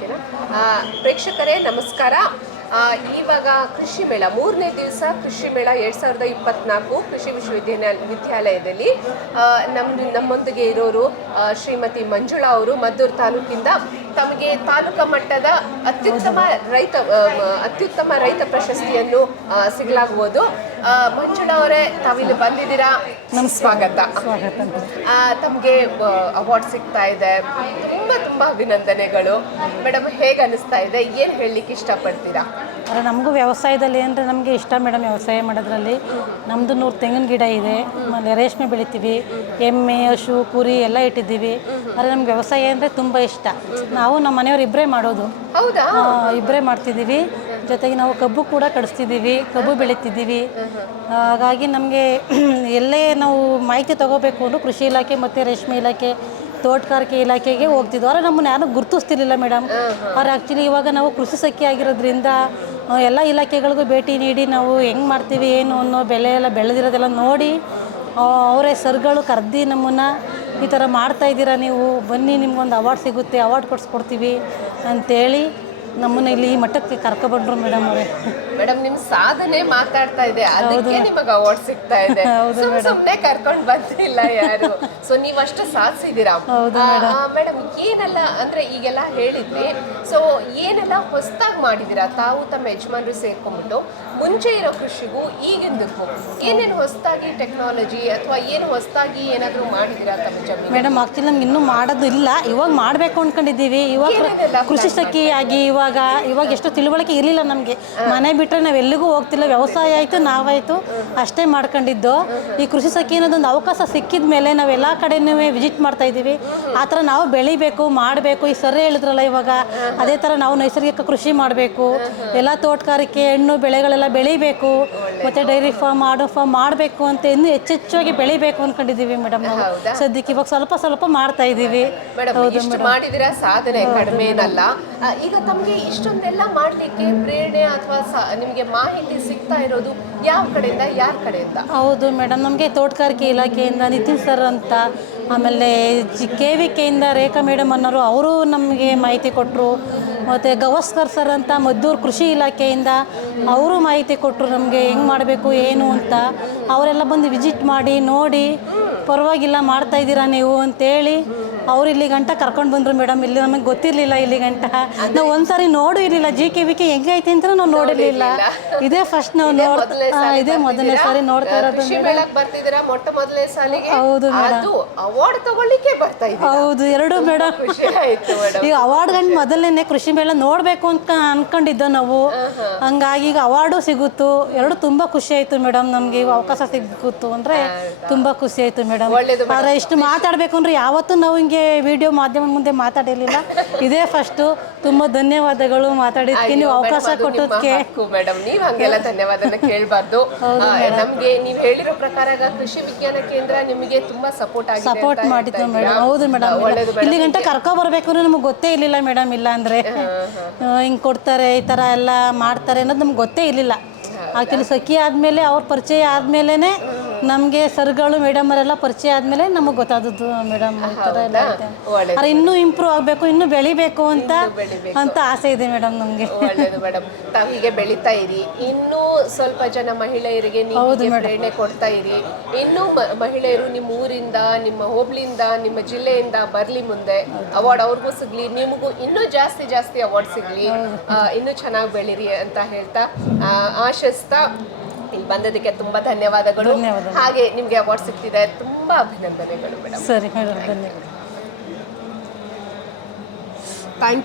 ಹೇಳ್ತೀರಾ? ಪ್ರೇಕ್ಷಕರೇ ನಮಸ್ಕಾರ. ಇವಾಗ ಕೃಷಿ ಮೇಳ 3ನೇ ದಿವಸ ಕೃಷಿ ಮೇಳ 2024 ಕೃಷಿ ವಿಶ್ವವಿದ್ಯಾಲಯದಲ್ಲಿ ನಮ್ಮೊಂದಿಗೆ ಇರೋರು ಶ್ರೀಮತಿ ಮಂಜುಳಾ ಅವರು ಮದ್ದೂರು ತಾಲೂಕಿಂದ. ತಮಗೆ ತಾಲೂಕಾ ಮಟ್ಟದ ಅತ್ಯುತ್ತಮ ರೈತ ಪ್ರಶಸ್ತಿಯನ್ನು ಸಿಗಲಾಗುವುದು. ಮಂಜುಳಾ ಅವರೇ, ತಾವಿಲ್ಲಿ ಬಂದಿದ್ದೀರಾ, ಸ್ವಾಗತ. ತಮಗೆ ಅವಾರ್ಡ್ ಸಿಗ್ತಾ ಇದೆ, ತುಂಬಾ ಅಭಿನಂದನೆಗಳು ಮೇಡಮ್. ಹೇಗೆ ಅನಿಸ್ತಾ ಇದೆ? ಏನು ಹೇಳಲಿಕ್ಕೆ ಇಷ್ಟಪಡ್ತೀರಾ? ನಮಗೂ ವ್ಯವಸಾಯದಲ್ಲಿ ಅಂದರೆ ನಮಗೆ ಇಷ್ಟ ಮೇಡಮ್. ವ್ಯವಸಾಯ ಮಾಡೋದ್ರಲ್ಲಿ ನಮ್ಮದು 100 ತೆಂಗಿನ ಗಿಡ ಇದೆ, ಆಮೇಲೆ ರೇಷ್ಮೆ ಬೆಳಿತೀವಿ, ಎಮ್ಮೆ ಹಸು ಕುರಿ ಎಲ್ಲ ಇಟ್ಟಿದ್ದೀವಿ. ಆದರೆ ನಮ್ಗೆ ವ್ಯವಸಾಯ ಅಂದರೆ ತುಂಬ ಇಷ್ಟ. ನಾವು ನಮ್ಮ ಮನೆಯವ್ರು ಇಬ್ಬರೇ ಮಾಡೋದು. ಹೌದಾ? ಇಬ್ಬರೇ ಮಾಡ್ತಿದ್ದೀವಿ. ಜೊತೆಗೆ ನಾವು ಕಬ್ಬು ಕೂಡ ಕಡಿಸ್ತಿದ್ದೀವಿ, ಕಬ್ಬು ಬೆಳಿತಿದ್ದೀವಿ. ಹಾಗಾಗಿ ನಮಗೆ ಎಲ್ಲೇ ನಾವು ಮಾಹಿತಿ ತೊಗೋಬೇಕು ಅಂದರೂ ಕೃಷಿ ಇಲಾಖೆ ಮತ್ತು ರೇಷ್ಮೆ ಇಲಾಖೆ, ತೋಟಗಾರಿಕೆ ಇಲಾಖೆಗೆ ಹೋಗ್ತಿದ್ವು. ಆದರೆ ನಮ್ಮನ್ನು ಯಾರೂ ಗುರುತಿಸ್ತಿರ್ಲಿಲ್ಲ ಮೇಡಮ್. ಆದರೆ ಆ್ಯಕ್ಚುಲಿ ಇವಾಗ ನಾವು ಕೃಷಿ ಸಖಿ ಆಗಿರೋದ್ರಿಂದ ಎಲ್ಲ ಇಲಾಖೆಗಳಿಗೂ ಭೇಟಿ ನೀಡಿ ನಾವು ಹೆಂಗೆ ಮಾಡ್ತೀವಿ ಏನು ಅನ್ನೋ ಬೆಳೆ ಎಲ್ಲ ಬೆಳೆದಿರೋದೆಲ್ಲ ನೋಡಿ ಅವರೇ ಸರ್ಗಳು ಕರೆದು ನಮ್ಮನ್ನು ಈ ಥರ ಮಾಡ್ತಾಯಿದ್ದೀರಾ ನೀವು, ಬನ್ನಿ ನಿಮ್ಗೊಂದು ಅವಾರ್ಡ್ ಸಿಗುತ್ತೆ, ಅವಾರ್ಡ್ ಕೊಡಿಸ್ಕೊಡ್ತೀವಿ ಅಂತೇಳಿ ನಮ್ಮನ್ನು ಇಲ್ಲಿ ಈ ಮಟ್ಟಕ್ಕೆ ಕರ್ಕೊಬಂದ್ರು ಮೇಡಮ್ ಅವರೇ. ಮೇಡಮ್, ನಿಮ್ಮ ಸಾಧನೆ ಮಾತಾಡ್ತಾ ಇದೆ, ಅದಕ್ಕೆ ನಿಮಗೆ ಅವಾರ್ಡ್ ಸಿಗ್ತಾ ಇದೆ. ಸುಮ್ಮನೆ ಕರ್ಕೊಂಡು ಬಂದಿಲ್ಲ ಯಾರು. ಸೊ ನೀವಷ್ಟು ಸಾಧಿಸಿದ್ದೀರಾ ಮೇಡಮ್. ಏನೆಲ್ಲ ಅಂದ್ರೆ ಈಗೆಲ್ಲ ಹೇಳಿದ್ರಿ, ಸೊ ಏನೆಲ್ಲ ಹೊಸದಾಗಿ ಮಾಡಿದ್ದೀರಾ ತಾವು ತಮ್ಮ ಯಜಮಾನರು ಸೇರ್ಕೊಂಡ್ಬಿಟ್ಟು? ಮುಂಚೆ ಇರೋ ಕೃಷಿಗೂ ಈಗಿಂದಕ್ಕೂ ಏನೇನು ಹೊಸದಾಗಿ ಟೆಕ್ನಾಲಜಿ ಅಥವಾ ಏನು ಹೊಸದಾಗಿ ಏನಾದರೂ ಮಾಡಿದ್ದೀರಾ ತಮ್ಮ ಜಮೀನು? ಮೇಡಮ್, ಆ್ಯಕ್ಚುಲಿ ನಮ್ಗೆ ಇನ್ನೂ ಮಾಡೋದು ಇಲ್ಲ, ಇವಾಗ ಮಾಡಬೇಕು ಅಂದ್ಕೊಂಡಿದ್ದೀವಿ. ಇವಾಗ ಕೃಷಿ ಸಖಿ ಆಗಿ ಇವಾಗ ಎಷ್ಟು ತಿಳುವಳಿಕೆ ಇರಲಿಲ್ಲ ನಮಗೆ. ಮನೆ ಬಿಟ್ಟರೆ ನಾವು ಎಲ್ಲಿಗೂ ಹೋಗ್ತಿಲ್ಲ, ವ್ಯವಸಾಯ ಆಯಿತು ನಾವಾಯಿತು ಅಷ್ಟೇ ಮಾಡ್ಕೊಂಡಿದ್ದು. ಈ ಕೃಷಿ ಸಖಿ ಅನ್ನೋದೊಂದು ಅವಕಾಶ ಸಿಕ್ಕಿದ ಮೇಲೆ ನಾವು ಎಲ್ಲ ಕಡೆನೂ ವಿಸಿಟ್ ಮಾಡ್ತಾ ಇದ್ದೀವಿ. ಆ ಥರ ನಾವು ಬೆಳಿಬೇಕು, ಮಾಡಬೇಕು. ಈ ಸರಿ ಹೇಳಿದ್ರಲ್ಲ, ಇವಾಗ ಅದೇ ಥರ ನಾವು ನೈಸರ್ಗಿಕ ಕೃಷಿ ಮಾಡಬೇಕು, ಎಲ್ಲ ತೋಟಗಾರಿಕೆ ಹಣ್ಣು ಬೆಳೆಗಳೆಲ್ಲ ಬೆಳಿಬೇಕು, ಮತ್ತು ಡೈರಿ ಫಾರ್ಮ್, ಆಡು ಫಾರ್ಮ್ ಮಾಡಬೇಕು ಅಂತ ಇನ್ನೂ ಹೆಚ್ಚೆಚ್ಚಾಗಿ ಬೆಳಿಬೇಕು ಅಂದ್ಕೊಂಡಿದ್ದೀವಿ ಮೇಡಮ್. ನಾವು ಸದ್ಯಕ್ಕೆ ಇವಾಗ ಸ್ವಲ್ಪ ಮಾಡ್ತಾ ಇದ್ದೀವಿ. ಮಾಡಿದಿರ ಸಾಧನೆ ಕಡಿಮೆ ಏನಲ್ಲ. ಈಗ ತಮಗೆ ಇಷ್ಟೊಂದೆಲ್ಲ ಮಾಡಲಿಕ್ಕೆ ಪ್ರೇರಣೆ ಅಥವಾ ನಿಮಗೆ ಮಾಹಿತಿ ಸಿಗ್ತಾ ಇರೋದು ಯಾವ ಕಡೆಯಿಂದ, ಯಾರ ಕಡೆಯಿಂದ? ಹೌದು ಮೇಡಮ್, ನಮಗೆ ತೋಟಗಾರಿಕೆ ಇಲಾಖೆಯಿಂದ ನಿತಿನ್ ಸರ್ ಅಂತ, ಆಮೇಲೆ KVKಯಿಂದ ರೇಖಾ ಮೇಡಮ್ ಅನ್ನೋರು, ಅವರು ನಮಗೆ ಮಾಹಿತಿ ಕೊಟ್ಟರು. ಮತ್ತು ಗವಾಸ್ಕರ್ ಸರ್ ಅಂತ ಮದ್ದೂರು ಕೃಷಿ ಇಲಾಖೆಯಿಂದ ಅವರು ಮಾಹಿತಿ ಕೊಟ್ಟರು ನಮಗೆ ಹೆಂಗೆ ಮಾಡಬೇಕು ಏನು ಅಂತ. ಅವರೆಲ್ಲ ಬಂದು ವಿಸಿಟ್ ಮಾಡಿ ನೋಡಿ, ಪರವಾಗಿಲ್ಲ ಮಾಡ್ತಾಯಿದ್ದೀರಾ ನೀವು ಅಂತೇಳಿ ಅವ್ರು ಇಲ್ಲಿ ಗಂಟ ಕರ್ಕೊಂಡು ಬಂದರು ಮೇಡಮ್. ಇಲ್ಲಿ ನಮಗೆ ಗೊತ್ತಿರಲಿಲ್ಲ ಇಲ್ಲಿ ಗಂಟ. ನಾವು ಒಂದ್ಸಾರಿ ನೋಡೂ ಇರಲಿಲ್ಲ KVK ಹೆಂಗೆ ಐತೆ ಅಂತ ನಾವು ನೋಡಿರಲಿಲ್ಲ. ಇದೇ ಫಸ್ಟ್ ನಾವು ಇದೇ ಮೊದಲನೇ ಸಾರಿ ನೋಡ್ತಾ ಇರೋದು. ಹೌದು ಮೇಡಮ್, ಹೌದು ಎರಡು ಮೇಡಮ್. ಈಗ ಅವಾರ್ಡ್ ಗಂಟು ಮೊದಲನೇ ಕೃಷಿ ಮೇಳ ನೋಡಬೇಕು ಅಂತ ಅನ್ಕೊಂಡಿದ್ದೋ ನಾವು. ಹಂಗಾಗಿ ಈಗ ಅವಾರ್ಡು ಸಿಗುತ್ತು, ಎರಡು ತುಂಬ ಖುಷಿ ಆಯಿತು ಮೇಡಮ್. ನಮಗೆ ಈಗ ಅವಕಾಶ ಸಿಗುತ್ತು ಅಂದರೆ ತುಂಬ ಖುಷಿ ಆಯಿತು ಮೇಡಮ್. ಆದರೆ ಇಷ್ಟು ಮಾತಾಡಬೇಕು ಅಂದರೆ ಯಾವತ್ತೂ ನಾವು ಹಿಂಗೆ ವಿಡಿಯೋ ಮಾಧ್ಯಮದ ಮುಂದೆ ಮಾತಾಡಿರಲಿಲ್ಲ, ಇದೇ ಫಸ್ಟು. ತುಂಬ ಧನ್ಯವಾದಗಳು ಮಾತಾಡಿದ್ದಕ್ಕೆ, ನೀವು ಅವಕಾಶ ಕೊಟ್ಟೋದಕ್ಕೆ. ಮೇಡಮ್, ನೀವು ಹಂಗೆಲ್ಲ ಧನ್ಯವಾದನ ಕೇಳಬಾರ್ದು. ನಮಗೆ ನೀವು ಹೇಳಿರೋ ಪ್ರಕಾರ ಕೃಷಿ ವಿಜ್ಞಾನ ಕೇಂದ್ರ ನಿಮಗೆ ತುಂಬಾ ಸಪೋರ್ಟ್ ಮಾಡಿತ್ತು ಮೇಡಮ್. ಹೌದು ಮೇಡಮ್, ಇಲ್ಲಿ ಗಂಟ ಕರ್ಕೊ ಬರ್ಬೇಕು ಅಂದ್ರೆ ನಮಗೆ ಗೊತ್ತೇ ಇರಲಿಲ್ಲ ಮೇಡಮ್. ಇಲ್ಲ ಅಂದರೆ ಹಿಂಗೆ ಕೊಡ್ತಾರೆ, ಈ ಥರ ಎಲ್ಲ ಮಾಡ್ತಾರೆ ಅನ್ನೋದು ನಮ್ಗೆ ಗೊತ್ತೇ ಇರಲಿಲ್ಲ. ಆ್ಯಕ್ಚುಲಿ ಸಖಿ ಆದಮೇಲೆ ಅವ್ರ ಪರಿಚಯ ಆದಮೇಲೆ ನಮಗೆ ಸರ್ಗಳು ಮೇಡಮರೆಲ್ಲ ಪರಿಚಯ ಆದಮೇಲೆ ನಮಗೆ ಗೊತ್ತಾದದ್ದು ಮೇಡಮ್. ಈ ಥರ ಎಲ್ಲ ಇದೆ. ಆದರೆ ಇನ್ನೂ ಇಂಪ್ರೂವ್ ಆಗಬೇಕು, ಇನ್ನೂ ಬೆಳಿಬೇಕು ಅಂತ ಆಸೆ ಇದೆ ಮೇಡಮ್ ನಮಗೆ. ಒಳ್ಳೆಯದು ಮೇಡಮ್, ತಾವು ಹೀಗೆ ಬೆಳೀತಾ ಇರಿ, ಇನ್ನೂ ಸ್ವಲ್ಪ ಜನ ಮಹಿಳೆಯರಿಗೆ ನೀವು ಪ್ರೇರಣೆ ಕೊಡ್ತಾ ಇರಿ. ಇನ್ನೂ ಮಹಿಳೆಯರು ನಿಮ್ಮ ಊರಿಂದ, ನಿಮ್ಮ ಹೋಬಳಿಯಿಂದ, ನಿಮ್ಮ ಜಿಲ್ಲೆಯಿಂದ ಬರಲಿ ಮುಂದೆ. ಅವಾರ್ಡ್ ಅವ್ರಿಗೂ ಸಿಗಲಿ, ನಿಮಗೂ ಇನ್ನೂ ಜಾಸ್ತಿ ಅವಾರ್ಡ್ ಸಿಗಲಿ, ಇನ್ನೂ ಚೆನ್ನಾಗಿ ಬೆಳೀರಿ ಅಂತ ಹೇಳ್ತಾ ಆಶಿಸ್ತಾ ಇಲ್ಲಿ ಬಂದದಕ್ಕೆ ತುಂಬಾ ಧನ್ಯವಾದಗಳು. ಹಾಗೆ ನಿಮ್ಗೆ ಅವಾರ್ಡ್ ಸಿಗ್ತಿದೆ, ತುಂಬಾ ಅಭಿನಂದನೆಗಳು ಮೇಡಮ್. ಸರಿ ಮೇಡಮ್, ಧನ್ಯವಾದ. Thank you.